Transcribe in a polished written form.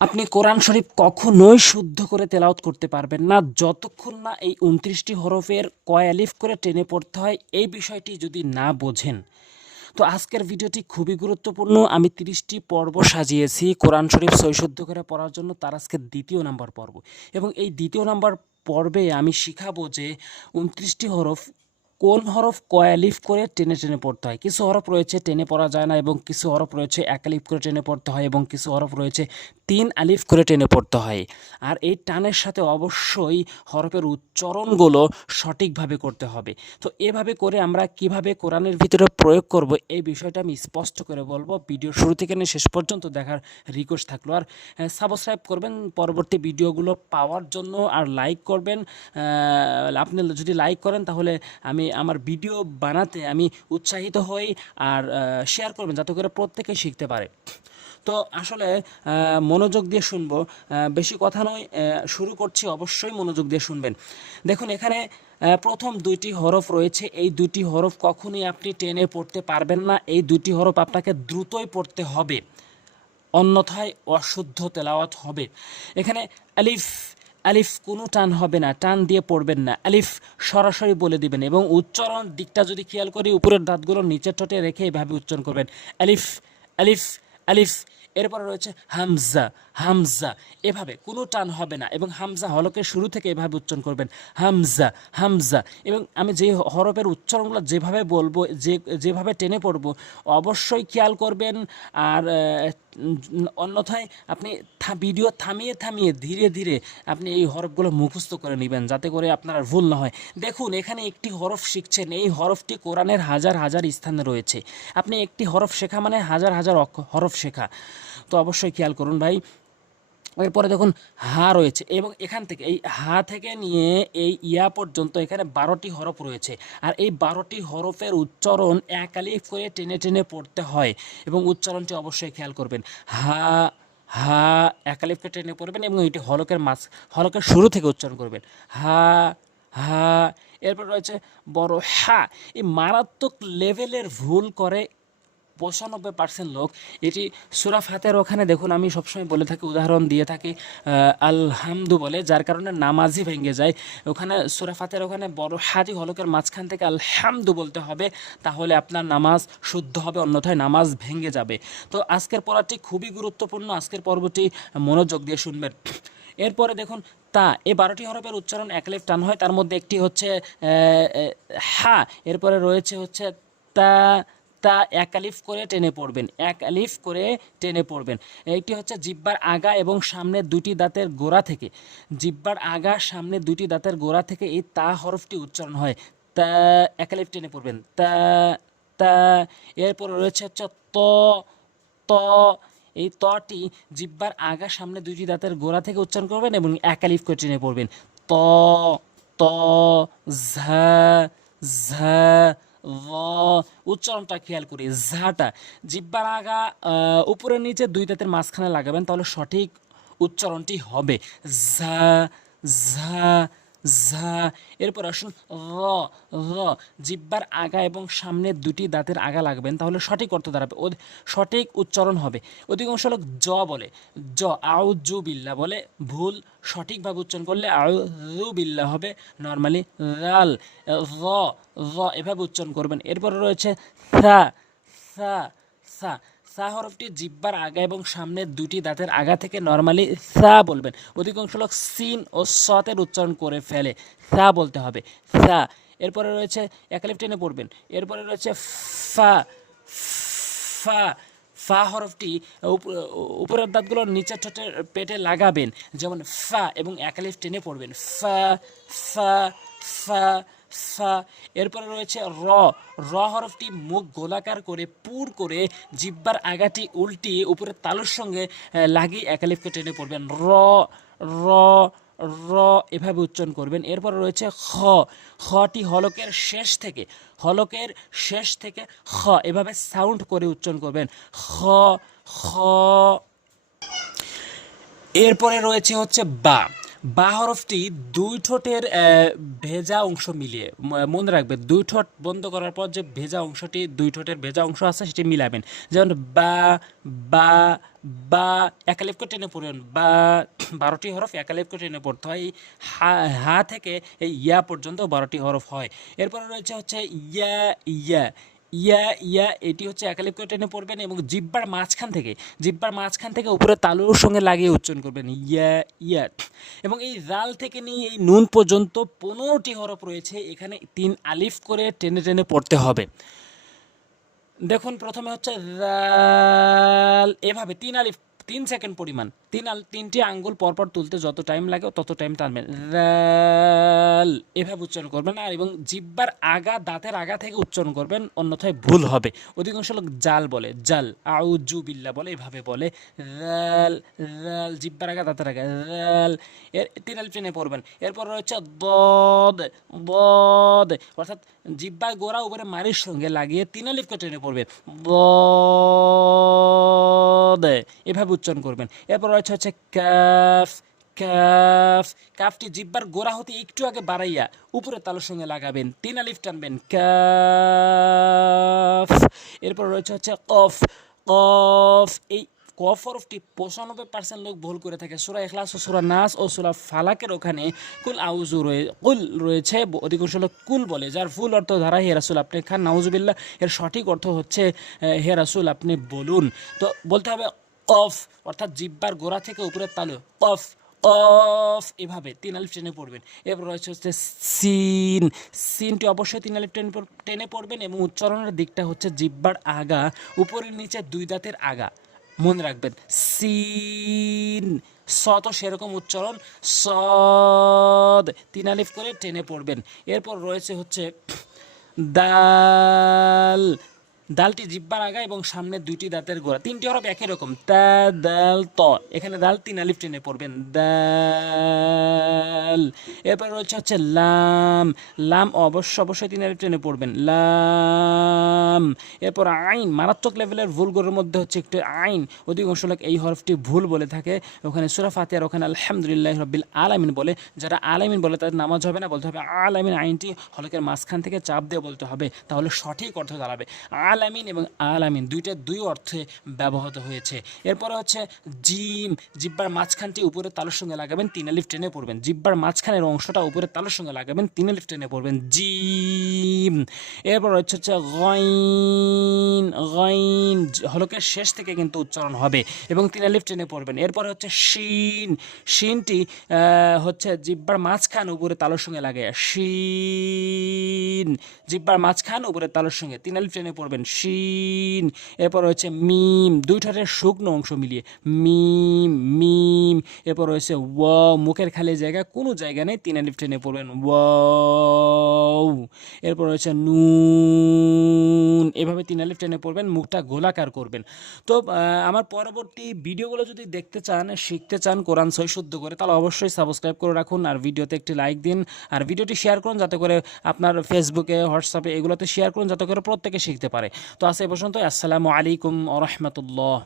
আপনি কোরআন শরীফ কখনোই শুদ্ধ করে তেলাওয়াত করতে পারবেন না যতক্ষণ না এই ২৯টি হরফের কয় আলিফ করে টেনে পড়তে হয় এই বিষয়টি যদি না বোঝেন। তো আজকের ভিডিওটি খুবই গুরুত্বপূর্ণ। আমি ৩০টি পর্ব সাজিয়েছি কোরআন শরীফ সহি শুদ্ধ করে পড়ার জন্য, তার আজকে দ্বিতীয় নাম্বার পর্ব। এবং এই দ্বিতীয় নাম্বার পর্বে আমি শিখাবো যে ২৯টি হরফ কোন হরফ কয় আলিফ করে টেনে টেনে পড়তে হয়। কিছু হরফ রয়েছে টেনে পড়া যায় না, এবং কিছু হরফ রয়েছে এক আলিফ করে টেনে পড়তে হয়, এবং কিছু হরফ রয়েছে ৩ আলিফ করে টেনে পড়তে হয়। আর এই টানের সাথে অবশ্যই হরফের উচ্চারণগুলো সঠিকভাবে করতে হবে। তো এভাবে করে আমরা কিভাবে কোরআনের ভিতরে প্রয়োগ করব এই বিষয়টা আমি স্পষ্ট করে বলবো। ভিডিও শুরু থেকে নিয়ে শেষ পর্যন্ত দেখার রিকোয়েস্ট থাকলো। আর সাবস্ক্রাইব করবেন পরবর্তী ভিডিওগুলো পাওয়ার জন্য, আর লাইক করবেন। আপনি যদি লাইক করেন তাহলে আমার ভিডিও বানাতে আমি উৎসাহিত হই। আর শেয়ার করবেন যাতে করে প্রত্যেকে শিখতে পারে। তো আসলে মনোযোগ দিয়ে শুনবো, বেশি কথা নয়, শুরু করছি। অবশ্যই মনোযোগ দিয়ে শুনবেন। দেখুন এখানে প্রথম দুইটি হরফ রয়েছে, এই দুইটি হরফ কখনোই আপনি টেনে পড়তে পারবেন না। এই দুইটি হরফ আপনাকে দ্রুতই পড়তে হবে, অন্যথায় অশুদ্ধ তেলাওয়াত হবে। এখানে আলিফ, আলিফ কোনো টান হবে না, টান দিয়ে পড়বেন না, আলিফ সরাসরি বলে দিবেন। এবং উচ্চারণ দিকটা যদি খেয়াল করি, উপরের দাঁতগুলো নিচের ঠোঁটে রেখে এইভাবে উচ্চারণ করবেন, আলিফ, আলিফ, আলিফ। এরপরে রয়েছে হামজা, হামজা, এভাবে কোনো টান হবে না। এবং হামজা হলকের শুরু থেকে এভাবে উচ্চারণ করবেন, হামজা, হামজা। এবং আমি যে হরফের উচ্চারণগুলো যেভাবে বলবো, যেভাবে টেনে পড়বো অবশ্যই খেয়াল করবেন। আর অন্যথায় আপনি ভিডিও থামিয়ে থামিয়ে ধীরে ধীরে আপনি এই হরফগুলো মুখস্থ করে নেবেন যাতে করে আপনার ভুল না হয়। দেখুন এখানে একটি হরফ শিখছেন, এই হরফটি কোরআনের হাজার হাজার স্থানে রয়েছে। আপনি একটি হরফ শেখা মানে হাজার হাজার হরফ শেখা। তো অবশ্যই খেয়াল করুন ভাই। এরপরে দেখুন হা রয়েছে, এবং এখান থেকে এই হা থেকে নিয়ে এই ইয়া পর্যন্ত এখানে ১২টি হরফ রয়েছে। আর এই ১২টি হরফের উচ্চারণ এক আলিফ করে টেনে টেনে পড়তে হয়, এবং উচ্চারণটি অবশ্যই খেয়াল করবেন। হা, হা, এক আলিফকে টেনে পড়বেন, এবং এটি হলকের শুরু থেকে উচ্চারণ করবেন, হা, হা। এরপর রয়েছে বড় হা। এই মারাত্মক লেভেলের ভুল করে ৯৫% লোক। এটি সূরা ফাতিহার ওখানে দেখুন, আমি সবসময় বলে থাকি, উদাহরণ দিয়ে থাকি, আলহামদু বলে, যার কারণে নামাজই ভেঙে যায়। ওখানে সূরা ফাতিহার ওখানে বড় হাজি হলকের মাঝখান থেকে আলহামদু বলতে হবে, তাহলে আপনার নামাজ শুদ্ধ হবে, অন্যথায় নামাজ ভেঙে যাবে। তো আজকের পড়াটি খুবই গুরুত্বপূর্ণ, আজকের পর্বটি মনোযোগ দিয়ে শুনবেন। এরপরে দেখুন তা, এই ১২টি হরফের উচ্চারণ এক আলিফ টান হয়, তার মধ্যে একটি হচ্ছে হা। এরপরে রয়েছে হচ্ছে তা, তা এক আলিফ করে টেনে পড়বেন, এক আলিফ করে টেনে পড়বেন। এইটি হচ্ছে জিহ্বার আগা এবং সামনে দুটি দাঁতের গোড়া থেকে, জিহ্বার আগা সামনে দুটি দাঁতের গোড়া থেকে এই তা হরফটি উচ্চারণ হয়। তা, এক আলিফ টেনে পড়বেন, তা, তা। এরপরে রয়েছে হচ্ছে ত, ত। এই তটি জিহ্বার আগা সামনে দুটি দাঁতের গোড়া থেকে উচ্চারণ করবেন এবং এক আলিফ করে টেনে পড়বেন, ত, ত, ঝা, ঝা, ভ। উচ্চারণটা খেয়াল করি, ঝাটা জিহ্বার আগা উপরের নিচে দুই দাঁতের মাঝখানে লাগাবেন, তাহলে সঠিক উচ্চারণটি হবে ঝা, ঝা, ঝা। এরপর আসুন র, র। জিহ্বার আগা এবং সামনের দুটি দাঁতের আগা লাগবেন, তাহলে সঠিক অর্থ দাঁড়াবে, সঠিক উচ্চারণ হবে। অধিকাংশ লোক জ বলে, জ, আউযু বিল্লাহ বলে, ভুল। সঠিকভাবে উচ্চারণ করলে আউযু বিল্লাহ হবে নর্মালি। রাল, র, র, এভাবে উচ্চারণ করবেন। এরপরে রয়েছে সা, সা, সা। সা হরফটি জিহ্বার আগা এবং সামনের দুটি দাঁতের আগা থেকে নর্মালি সা বলবেন। অধিকাংশ লোক সিন ও সতের উচ্চারণ করে ফেলে, সা বলতে হবে, সা। এরপরে রয়েছে এক আলিফ টেনে পড়বেন। এরপরে রয়েছে ফা, ফা। ফা হরফটি উপরের দাঁতগুলোর নিচের ঠোঁটের পেটে লাগাবেন, যেমন ফা, এবং এক আলিফ টেনে পড়বেন, ফা, ফা, ফা, ফা। এরপরে রয়েছে র, র হরফটি মুখ গোলাকার করে পুর করে জিহ্বার আগাটি উল্টিয়ে উপরের তালুর সঙ্গে লাগিয়ে এক আলিফকে টেনে পড়বেন, র, র, র, এভাবে উচ্চারণ করবেন। এরপর রয়েছে খ, খটি হলকের শেষ থেকে খ, এভাবে সাউন্ড করে উচ্চারণ করবেন, খ, খ। এরপরে রয়েছে হচ্ছে বা, বা হরফটি দুই ঠোঁটের ভেজা অংশ মিলিয়ে মনে রাখবে, দুই ঠোঁট বন্ধ করার পর যে ভেজা অংশটি, দুই ঠোঁটের ভেজা অংশ আছে সেটি মিলাবেন। যেমন বা বা বা একালিফ করে টেনে পড়বেন, বা 12টি হরফ একালিফ করে টেনে পড়তে হয়। হা হা থেকে এই ইয়া পর্যন্ত 12টি হরফ হয়। এরপরে রয়েছে হচ্ছে ইয়া ইয়া ইয়া ইয়া, এটি হচ্ছে একালিপ করে টেনে পড়বেন এবং জিব্বার মাঝখান থেকে উপরে তালুর সঙ্গে লাগিয়ে উচ্চারণ করবেন ইয়া ইয়া। এবং এই জাল থেকে নিয়ে এই নুন পর্যন্ত 15টি হরফ রয়েছে, এখানে 3 আলিফ করে টেনে টেনে পড়তে হবে। দেখুন প্রথমে হচ্ছে জাল, এভাবে 3 আলিফ 3 সেকেন্ড পরিমাণ, 3টি আঙ্গুল পরপর তুলতে যত টাইম লাগে তত টাইম টানবেন, জাল এভাবে উচ্চারণ করবেন। আর এবং জিব্বার আগা, দাঁতের আগা থেকে উচ্চারণ করবেন, অন্যথায় ভুল হবে। অধিকাংশ লোক জাল বলে, জাল আউযু বিল্লাহ বলে, এভাবে বলে জাল জাল, জিব্বার আগা দাঁতের আগা জাল। এর 3 আলিফ টেনে পড়বেন। এরপর রয়েছে দদ দদ, অর্থাৎ জিব্বার গোড়া উপরে মারির সঙ্গে লাগিয়ে 3 আলিফ করে টেনে পড়বেন, দদ এভাবে উচ্চারণ করবেন। এরপর রয়েছে হচ্ছে কাফ কাফ, কাফটি জিব্বার গোড়া হতে একটু আগে বাড়াইয়া উপরে তালুর সঙ্গে লাগাবেন, 3 আলিফ টানবেন, কাফ। এরপর রয়েছে হচ্ছে কফ কফ, এই কফ হরফটি 95% লোক ভুল করে থাকে। সূরা ইখলাস ও সূরা নাস ও সূরা ফালাকের ওখানে কুল আউযু কুল রয়েছে, অধিকাংশ লোক কুল বলে, যার ফুল অর্থ ধারা হে রাসূল আপনি খান, নাউজুবিল্লাহ। এর সঠিক অর্থ হচ্ছে হে রাসূল আপনি বলুন। তো বলতে হবে কফ, অর্থাৎ জিব্বার গোড়া থেকে উপরের তালু, কফ কফ এভাবে 3 আলিফ টেনে পড়বেন। এরপর রয়েছে হচ্ছে সিন, সিনটি অবশ্যই 3 আলিফ টেনে পড়বেন এবং উচ্চারণের দিকটা হচ্ছে জিব্বার আগা, উপরের নিচে 2 দাঁতের আগা, মনে রাখবেন সিন। স তো সেরকম উচ্চারণ, সদ 3 আলিফ করে টেনে পড়বেন। এরপর রয়েছে হচ্ছে দাল, দালটি জিব্বার আগা এবং সামনে 2টি দাঁতের গোড়া, 3টি হরফ একই রকম, তা দাল ত, এখানে দাল 3 আলিফ টেনে পড়বেন, দাল। এরপর রয়েছে হচ্ছে লাম, লাম অবশ্যই 3 আলিফ টেনে পড়বেন, লাম। এরপর আইন, মারাত্মক লেভেলের ভুলগুলোর মধ্যে হচ্ছে একটু আইন, অধিকাংশ লোক এই হরফটি ভুল বলে থাকে। ওখানে সূরা ফাতিহার ওখানে আলহামদুলিল্লাহি রাব্বিল আলামিন বলে, যারা আলামিন বলে তাদের নামাজ হবে না, বলতে হবে আলামিন। আইনটি হলকের মাঝখান থেকে চাপ দিয়ে বলতে হবে, তাহলে সঠিক অর্থ দাঁড়াবে। আলামিন এবং আলামিন দুইটা দুই অর্থে ব্যবহৃত হয়েছে। এরপরে হচ্ছে জিম, জিব্বার মাঝখানটি উপরে তালুর সঙ্গে লাগাবেন, 3 আলিফ টেনে পড়বেন, জিব্বার মাঝখানের অংশটা উপরে তালুর সঙ্গে লাগাবেন, 3 আলিফ টেনে পড়বেন, জিম। এরপর হচ্ছে গাইন, গাইন হলকের শেষ থেকে কিন্তু উচ্চারণ হবে এবং 3 আলিফ টেনে পড়বেন। এরপরে হচ্ছে শিন, শিনটি হচ্ছে জিব্বার মাঝখান উপরে তালুর সঙ্গে লাগে, শিন জিব্বার মাঝখান উপরে তালুর সঙ্গে 3 আলিফ টেনে পড়বেন, শিন। এরপর হচ্ছে মিম, 2 ঠোঁটের শুকনো অংশ মিলিয়ে মিম মিম। এরপর রয়েছে ওয়াও, মুখের খালি জায়গা কোনো জায়গা নেই, 3 আলিফ টেনে পড়বেন, ওয়াও। এরপর রয়েছে নুন, এভাবে 3 আলিফ টেনে পড়বেন, মুখটা গোলাকার করবেন। তো আমার পরবর্তী ভিডিওগুলো যদি দেখতে চান, শিখতে চান কোরআন সহি শুদ্ধ করে, তাহলে অবশ্যই সাবস্ক্রাইব করে রাখুন আর ভিডিওতে একটি লাইক দিন আর ভিডিওটি শেয়ার করুন, যাতে করে আপনার ফেসবুকে, হোয়াটসঅ্যাপে এগুলোতে শেয়ার করুন, যাতে করে প্রত্যেকে শিখতে পারে। তো আজ এই পর্যন্ত, আসসালামু আলাইকুম ওয়া রাহমাতুল্লাহ।